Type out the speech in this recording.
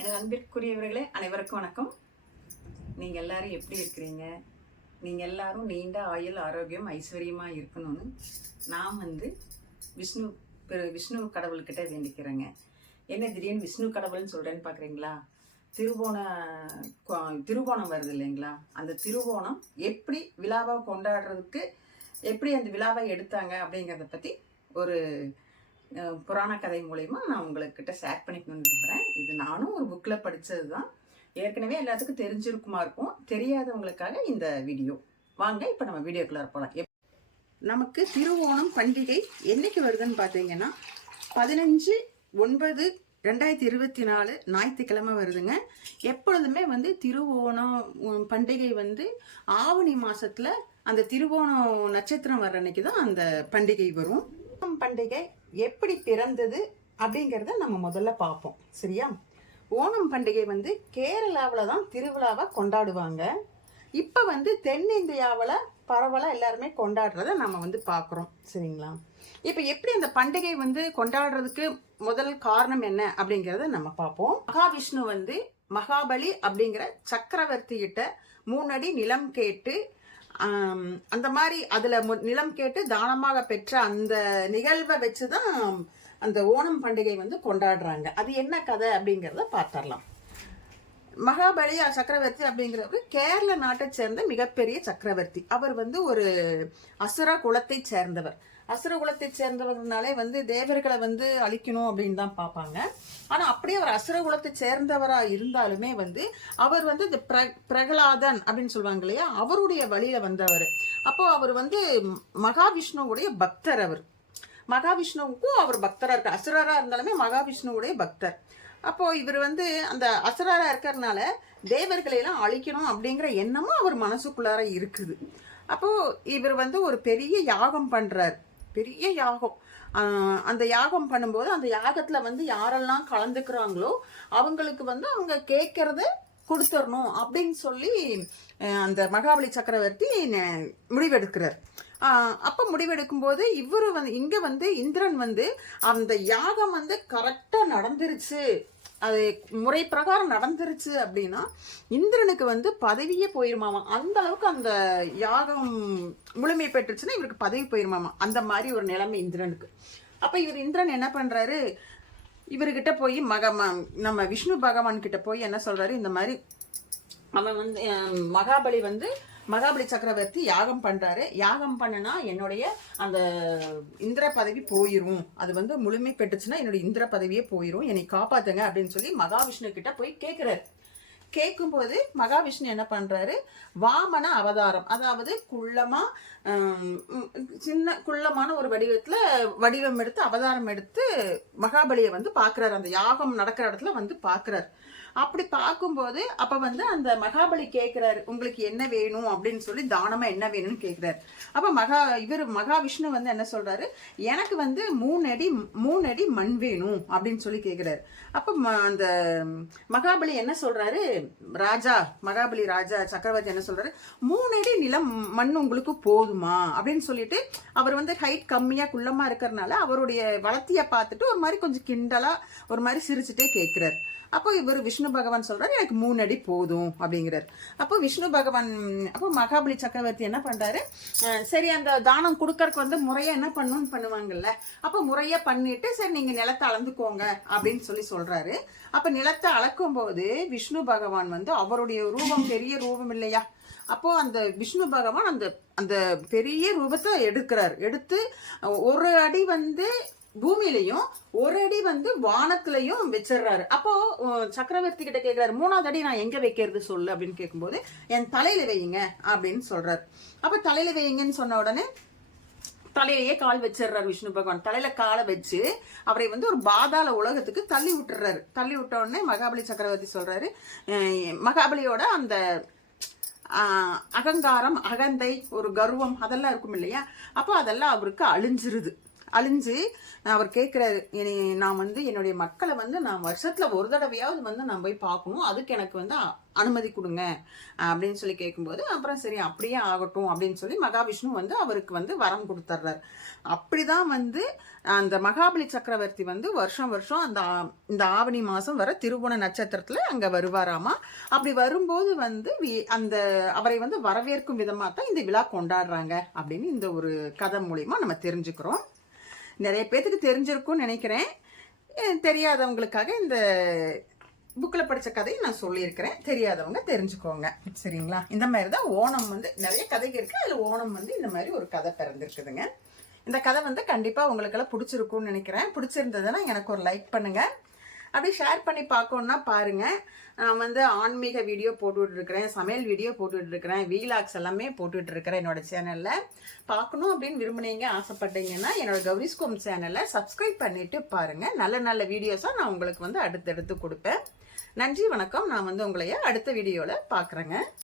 எனது அன்பிற்குரியவர்களே அனைவருக்கும் வணக்கம். நீங்கள் எல்லாரும் எப்படி இருக்கிறீங்க? நீங்கள் எல்லாரும் நீண்ட ஆயுள் ஆரோக்கியம் ஐஸ்வர்யமாக இருக்கணும்னு நான் விஷ்ணு கடவுள்கிட்ட வேண்டிக்கிறேங்க. என்ன திடீர்னு விஷ்ணு கடவுள்னு சொல்கிறேன்னு பார்க்குறீங்களா? திருவோணம் வருது இல்லைங்களா? அந்த திருவோணம் எப்படி விழாவை கொண்டாடுறதுக்கு எப்படி அந்த விழாவை எடுத்தாங்க அப்படிங்கிறத பற்றி ஒரு புராண கதை மூலயமா நான் உங்கள்கிட்ட ஷேர் பண்ணிக்கணும்னு விரும்புகிறேன். இது நானும் ஒரு புக்கில் படித்தது தான். ஏற்கனவே எல்லாத்துக்கும் தெரிஞ்சிருக்குமா இருக்கும், தெரியாதவங்களுக்காக இந்த வீடியோ. வாங்க இப்போ நம்ம வீடியோக்குள்ளே போகலாம். நமக்கு திருவோணம் பண்டிகை என்னைக்கு வருதுன்னு பார்த்தீங்கன்னா 15/9/2024 ஞாயிற்றுக்கிழமை வருதுங்க. எப்பொழுதுமே திருவோணம் பண்டிகை ஆவணி மாசத்துல அந்த திருவோணம் நட்சத்திரம் வர்ற அன்னைக்கு தான் அந்த பண்டிகை வரும். பண்டிகை எப்படி பிறந்தது அப்படிங்கிறத நம்ம முதல்ல பார்ப்போம், சரியா? ஓணம் பண்டிகை கேரளாவில் தான் திருவிழாவை கொண்டாடுவாங்க. இப்போ தென்னிந்தியாவில் பரவலாக எல்லாருமே கொண்டாடுறத நம்ம பார்க்குறோம், சரிங்களா? இப்போ எப்படி அந்த பண்டிகை கொண்டாடுறதுக்கு முதல் காரணம் என்ன அப்படிங்கிறத நம்ம பார்ப்போம். மகாவிஷ்ணு மகாபலி அப்படிங்கிற சக்கரவர்த்தி கிட்ட 3 அடி நிலம் கேட்டு அந்த மாதிரி அதுல நிலம் கேட்டு தானமாக பெற்ற அந்த நிகழ்வை வச்சுதான் அந்த ஓணம் பண்டிகை கொண்டாடுறாங்க. அது என்ன கதை அப்படிங்கிறத பார்த்துடலாம். மகாபலி சக்கரவர்த்தி அப்படிங்கிறவர் கேரள நாட்டை சேர்ந்த மிகப்பெரிய சக்கரவர்த்தி. அவர் ஒரு அசுர குலத்தை சேர்ந்தவர். அசுர குலத்தை சேர்ந்தவர்னாலே தேவர்களை அழிக்கணும் அப்படின்னு தான் பார்ப்பாங்க. ஆனா அப்படியே அவர் அசுர குலத்தை சேர்ந்தவரா இருந்தாலுமே அவர் இந்த பிரகலாதன் அப்படின்னு சொல்லுவாங்க இல்லையா, அவருடைய வழியில வந்தவர். அப்போ அவர் மகாவிஷ்ணுவுடைய பக்தர். அவர் மகாவிஷ்ணுவுக்கும் அவர் பக்தரா இருக்கார். அசுரரா இருந்தாலுமே மகாவிஷ்ணுவுடைய பக்தர். அப்போ இவர் அந்த அசுரரா இருக்கிறதுனால தேவர்களை எல்லாம் அழிக்கணும் அப்படிங்கிற எண்ணமும் அவர் மனசுக்குள்ளார இருக்குது. அப்போ இவர் ஒரு பெரிய யாகம் பண்றார். பெரிய யாகம். அந்த யாகம் பண்ணும்போது அந்த யாகத்துல யாரெல்லாம் கலந்துக்கிறாங்களோ அவங்களுக்கு அவங்க கேட்கறத கொடுத்துடணும் அப்படின்னு சொல்லி அந்த மகாபலி சக்கரவர்த்தி முடிவெடுக்கிறார். அப்ப முடிவெடுக்கும் போது இவரு இங்க இந்திரன் அந்த யாகம் கரெக்டா நடந்துருச்சு, அது முறை பிரகாரம் நடந்துருச்சு அப்படின்னா இந்திரனுக்கு பதவியே போயிருமாமா. அந்த அளவுக்கு அந்த யாகம் முழுமை பெற்றுச்சுன்னா இவருக்கு பதவி போயிருமாமா. அந்த மாதிரி ஒரு நிலைமை இந்திரனுக்கு. அப்ப இந்திரன் என்ன பண்றாரு, இவர்கிட்ட போய் நம்ம விஷ்ணு பகவான் கிட்ட போய் என்ன சொல்றாரு, இந்த மாதிரி அவன் மகாபலி சக்கரவர்த்தி யாகம் பண்றாரு. யாகம் பண்ணனா என்னுடைய அந்த இந்திர பதவி போயிரும், அது முழுமை பெற்றுச்சுன்னா என்னுடைய இந்திர பதவியே போயிரும், என்னை காப்பாத்துங்க அப்படின்னு சொல்லி மகாவிஷ்ணு கிட்ட போய் கேட்கிறாரு. கேட்கும்போது மகாவிஷ்ணு என்ன பண்றாரு, வாமன அவதாரம், அதாவது குள்ளமான ஒரு வடிவம் எடுத்து அவதாரம் எடுத்து மகாபலியை பாக்குறாரு. அந்த யாகம் நடக்கிற இடத்துல பாக்குறாரு. அப்படி பார்க்கும்போது அப்ப அந்த மகாபலி கேட்கிறாரு, உங்களுக்கு என்ன வேணும் அப்படின்னு சொல்லி, தானமா என்ன வேணும்னு கேட்கிறாரு. அப்ப மகாவிஷ்ணு என்ன சொல்றாரு, எனக்கு 3 அடி மண் வேணும் அப்படின்னு சொல்லி கேட்கிறாரு. அப்ப அந்த மகாபலி என்ன சொல்றாரு, மகாபலி ராஜா சக்கரவர்த்தி என்ன சொல்றாரு, 3 அடி நிலம் மண் உங்களுக்கு போதுமா அப்படின்னு சொல்லிட்டு, அவர் ஹைட் கம்மியா குள்ளமா இருக்கிறதுனால அவருடைய வளர்த்திய பார்த்துட்டு ஒரு மாதிரி கொஞ்சம் கிண்டலா ஒரு மாதிரி சிரிச்சுட்டே கேட்கிறார். அப்போ இவர் விஷ்ணு பகவான் சொல்றாரு, எனக்கு 3 அடி போதும் அப்படிங்கிறார். அப்போ மகாபலி சக்கரவர்த்தி என்ன பண்றாரு, சரி அந்த தானம் கொடுக்கறதுக்கு முறையா என்ன பண்ணுவாங்கல்ல, அப்போ முறையா பண்ணிட்டு சரி நீங்க நிலத்தை அளந்துக்கோங்க அப்படின்னு சொல்லி சொல்றாரு. அப்ப நிலத்தை அளக்கும் போது விஷ்ணு பகவான் அவருடைய ரூபம் பெரிய ரூபம் இல்லையா, அப்போ அந்த விஷ்ணு பகவான் அந்த பெரிய ரூபத்தை எடுத்து 1 அடி பூமியிலையும் 1 அடி வானத்திலையும் வச்சிடறாரு. அப்போ சக்கரவர்த்தி கிட்ட கேட்கிறாரு, 3ஆவது அடி நான் எங்க வைக்கிறது சொல்லு அப்படின்னு கேட்கும்போது, என் தலையில வையுங்க அப்படின்னு சொல்றாரு. அப்ப தலையில வையுங்கன்னு சொன்ன உடனே தலையிலேயே கால் வச்சிடுறாரு விஷ்ணு பகவான். தலையில காலை வச்சு அவரை ஒரு பாதாள உலகத்துக்கு தள்ளி விட்டுறாரு. தள்ளி விட்ட உடனே மகாபலி சக்கரவர்த்தி சொல்றாரு, மகாபலியோட அந்த அகங்காரம், அகந்தை, ஒரு கர்வம் அதெல்லாம் இருக்கும் இல்லையா, அப்போ அதெல்லாம் அவருக்கு அழிஞ்சிருது. அழிஞ்சு அவர் கேட்குறாரு, நான் வந்து என்னுடைய மக்களை வந்து நான் வருஷத்தில் ஒரு தடவையாவது வந்து நான் போய் பார்க்கணும், அதுக்கு எனக்கு வந்து அனுமதி கொடுங்க அப்படின்னு சொல்லி கேட்கும்போது, அப்புறம் சரி அப்படியே ஆகட்டும் அப்படின்னு சொல்லி மகாவிஷ்ணு வந்து அவருக்கு வந்து வரம் கொடுத்துட்றாரு. அப்படிதான் வந்து அந்த மகாபலி சக்கரவர்த்தி வந்து வருஷம் வருஷம் இந்த ஆவணி மாதம் வர திருவோண நட்சத்திரத்தில் அங்கே வருவாராமா. அப்படி வரும்போது வந்து அந்த அவரை வந்து வரவேற்கும் விதமாக தான் இந்த விழா கொண்டாடுறாங்க அப்படின்னு இந்த ஒரு கதை மூலிமா நம்ம தெரிஞ்சுக்கிறோம். நிறைய பேத்துக்கு தெரிஞ்சிருக்கும்னு நினைக்கிறேன். தெரியாதவங்களுக்காக இந்த புக்கில் படித்த கதையை நான் சொல்லியிருக்கிறேன். தெரியாதவங்க தெரிஞ்சுக்கோங்க, சரிங்களா? இந்த மாதிரி தான் ஓணம் வந்து நிறைய கதைகள் இருக்குது. அதில் ஓணம் வந்து இந்த மாதிரி ஒரு கதை பிறந்திருக்குதுங்க. இந்த கதை வந்து கண்டிப்பாக உங்களுக்கெல்லாம் பிடிச்சிருக்கும்னு நினைக்கிறேன். பிடிச்சிருந்ததுன்னா எனக்கு ஒரு லைக் பண்ணுங்கள். அப்படியே ஷேர் பண்ணி பார்க்கணுன்னா பாருங்கள். நான் வந்து ஆன்மீக வீடியோ போட்டுட்ருக்கிறேன், சமையல் வீடியோ போட்டுட்ருக்கிறேன், வீலாக்ஸ் எல்லாமே போட்டுட்ருக்கிறேன் என்னோடய சேனலில். பார்க்கணும் அப்படின்னு விரும்புனீங்க, ஆசைப்பட்டீங்கன்னா என்னோடய கௌரிஸ்கோம் சேனலை சப்ஸ்கிரைப் பண்ணிவிட்டு பாருங்கள். நல்ல நல்ல வீடியோஸாக நான் உங்களுக்கு வந்து அடுத்தடுத்து கொடுப்பேன். நன்றி, வணக்கம். நான் வந்து உங்களைய அடுத்த வீடியோவில் பார்க்குறேங்க.